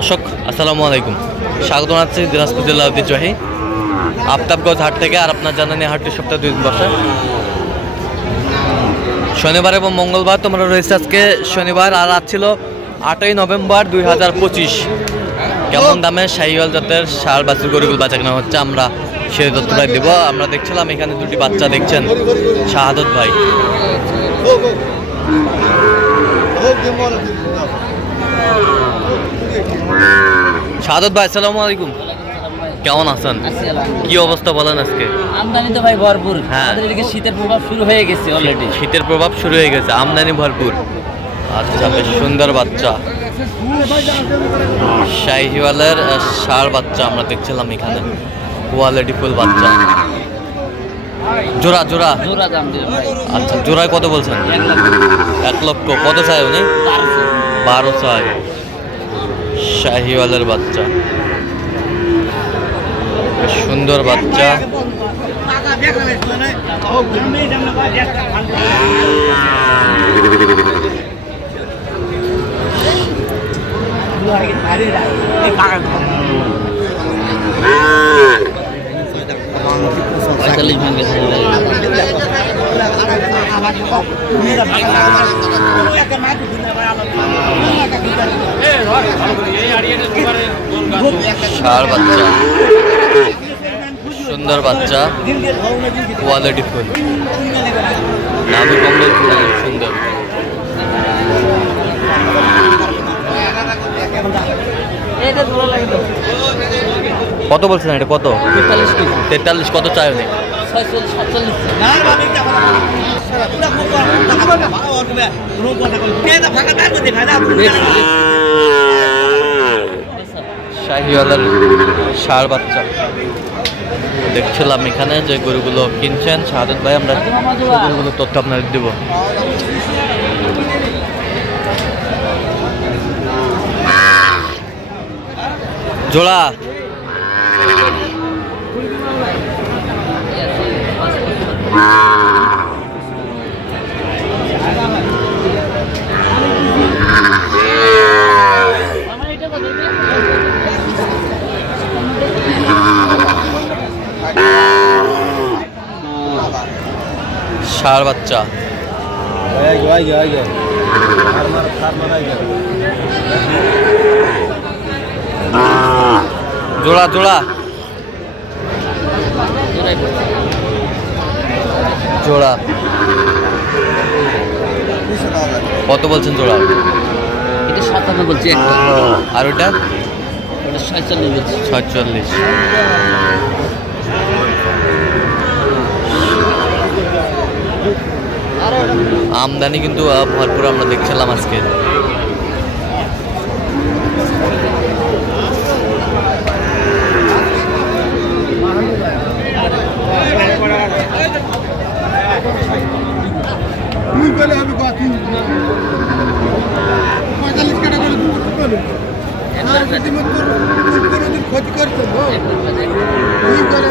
দর্শক, আসসালামু আলাইকুম। স্বাগত জানাচ্ছি দিনাজপুর জেলা ঐতিহ্যবাহী আফতাবগঞ্জ হাট থেকে আর আপনার জানেন হাটটি সপ্তাহে দুই দিন বসে। শনিবার এবং মঙ্গলবার তোমরা রয়েছে আজকে শনিবার, আর আজ ছিল আটই নভেম্বর দুই হাজার পঁচিশ। কেমন দামে শাহিওয়াল জাতের সার বাছুর গরুগুলো বাঁচা কেনা হচ্ছে আমরা সেই তথ্যটাই দেব। আমরা দেখছিলাম এখানে দুটি বাচ্চা দেখছেন, শাহাদত ভাই। শাহাদত ভাই আসসালামু আলাইকুম। কেমন আছেন? কি অবস্থা বলেন আজকে? আমদানি তো ভাই ভরপুর। হ্যাঁ। এদিকে শীতের প্রভাব শুরু হয়ে গেছে অলরেডি শীতের প্রভাব শুরু হয়ে গেছে আমদানি ভরপুর। আচ্ছা বেশ সুন্দর বাচ্চা। শাহিওয়ালের ষাঁড় বাচ্চা আমরা দেখছিলাম এখানে। কোয়ালিটি ফুল বাচ্চা। জোড়া জোড়া? আচ্ছা জোড়ায় কত বলছেন? এক লক্ষ। কত চাই উনি। বারো চাই শাহিওয়ালের বাচ্চা। সুন্দর বাচ্চা। পঁয়তাল্লিশ ষাঁড় বাচ্চা। সুন্দর বাচ্চা। Quality full. ফুল সুন্দর। কত বলছেন এটা? কত? তেতাল্লিশ কত চাই ছয়চল্লিশ সাতচল্লিশ। শাহিওয়ালার ষাঁড় বাচ্চা। দেখছিলাম এখানে যে গরুগুলো কিনছেন শাহাদত ভাই আমরা সেই গরুগুলোর তথ্য আপনাদের দেব। জোড়া। ষাঁড় বাচ্চা। জোড়া জোড়া। জোড়া। কত বলছেন জোড়া? এটা সাতান্ন বলছি আর ওটা ছয়চল্লিশ ছয়চল্লিশ। আমদানি কিন্তু ভরপুর আমরা দেখছিলাম আজকে। তুই বলে আমি কত তুই করে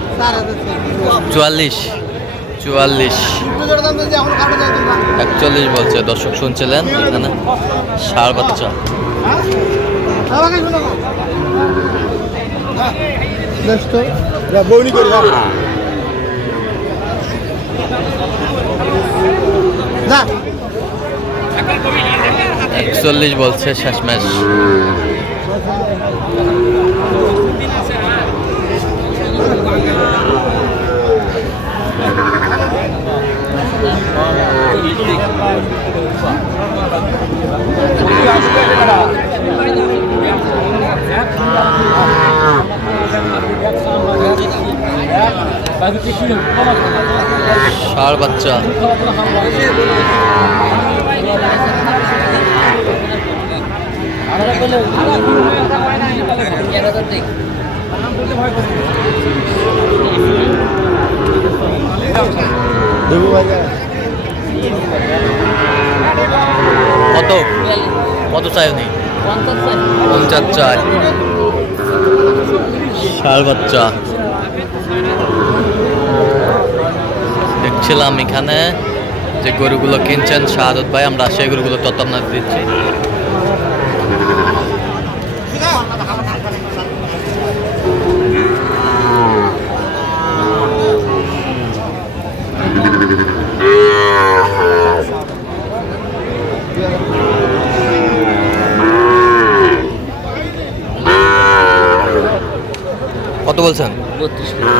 চুয়াল্লিশ চুয়াল্লিশ। একচল্লিশ বলছে দর্শক শুনছিলেন এখানে ষাঁড় বাচ্চা। একচল্লিশ বলছে শেষমেশ ষাঁড় বাচ্চা। তাহলে এক হাজার দেখ কত? কত পঞ্চাশ বাচ্চা দেখছিলাম এখানে যে গরুগুলো কিনছেন শাহাদত ভাই, আমরা সেই গরুগুলো তত্ত্বাবধান দিচ্ছি। কত বলছেন?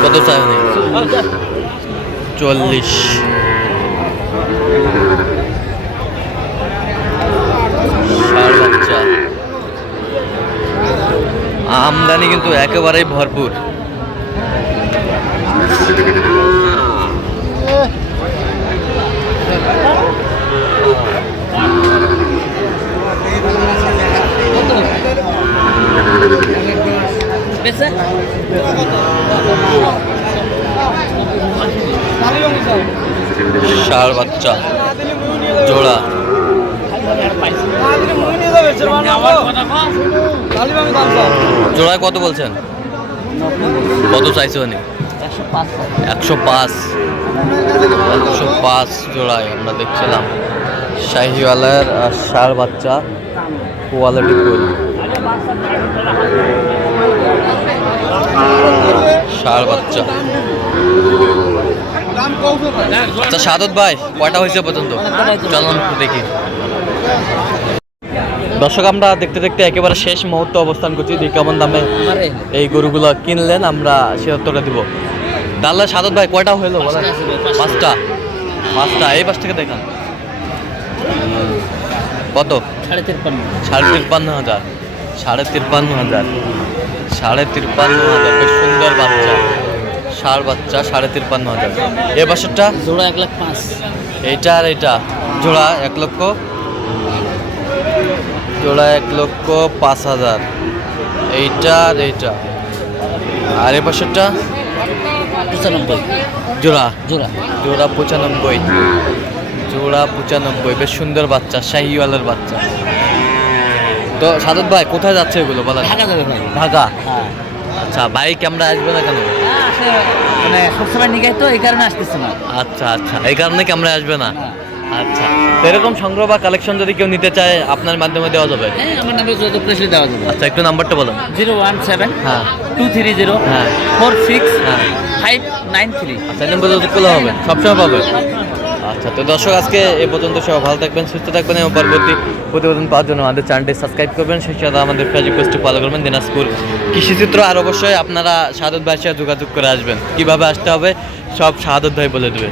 কত চাই চল্লিশ। আমদানি কিন্তু একেবারেই ভরপুর। বেচে? ষাড় বাচ্চা, জোড়া। জোড়ায় কত বলছেন? কত চাইছে উনি একশো পাঁচ। একশো পাঁচ জোড়ায় আমরা দেখছিলাম। শাহিওয়ালের আর ষাড় বাচ্চা কোয়ালিটি ফুল ষাড় বাচ্চা। আচ্ছা সাদত ভাই, কয়টা হয়েছে পর্যন্ত? চলুন দেখি। দর্শক, আমরা দেখতে দেখতে একেবারে শেষ মুহূর্তে অবস্থান করছি। যে কেমন দামে এই গরুগুলো কিনলেন, আমরা সে দিব। তাহলে সাদত ভাই, কয়টা হইল পাঁচটা। পাঁচটা। এই পাশ থেকে দেখান। কত? সাড়ে তিপ্পান্ন সাড়ে তিপ্পান্ন হাজার। সাড়ে তিপ্পান্ন হাজার। সাড়ে তিরপান্ন হাজার। বেশ সুন্দর বাচ্চা। ষাড় বাচ্চা সাড়ে তিপ্পান্ন হাজার। এ বছরটা? জোড়া এক লাখ পাঁচ। এইটা আর এইটা? জোড়া এক লক্ষ? জোড়া এক লক্ষ পাঁচ হাজার। এইটা আর এইটা। আর এ বছরটা? পঁচানব্বই। জোড়া? জোড়া। জোড়া পঁচানব্বই। জোড়া পঁচানব্বই। বেশ সুন্দর বাচ্চা শাহিওয়ালের বাচ্চা। তো সাদত ভাই কোথায় যাচ্ছে এগুলো বলেন? ঢাকা যাবে ভাই। ঢাকা? হ্যাঁ। আচ্ছা বাইক আমরা আসবে না কেন? মানে সবসময় নিগাই তো এই কারণে আসতেছে না। আচ্ছা আচ্ছা এই কারণে কি আমরা আসবে না? হ্যাঁ। আচ্ছা এরকম সংগ্রহ বা কালেকশন যদি কেউ নিতে চায় আপনার মাধ্যমে দেওয়া যাবে? হ্যাঁ আমার নামে যত প্রেসে দেওয়া যাবে। আচ্ছা একটু নাম্বারটা বলুন। জিরো ওয়ান সেভেন হ্যাঁ। টু থ্রি জিরো হ্যাঁ। ফোর সিক্স হ্যাঁ। Five nine three. আচ্ছা নম্বর যদি খোলা হবে সবসময় পাবে। আচ্ছা তো দর্শক, আজকে এ পর্যন্ত সব ভালো থাকবেন, সুস্থ থাকবেন এবং পরবর্তী প্রতিবেদন পাওয়ার জন্য আমাদের চ্যানেলটি সাবস্ক্রাইব করবেন। সেই সাথে আমাদের ফেসবুক পেজটি ফলো করবেন, দিনাজপুর কৃষিচিত্র। আর অবশ্যই আপনারা ভাইয়ের সাথে যোগাযোগ করে আসবেন। কীভাবে আসতে হবে, সব শাহাদত ভাই বলে দেবে।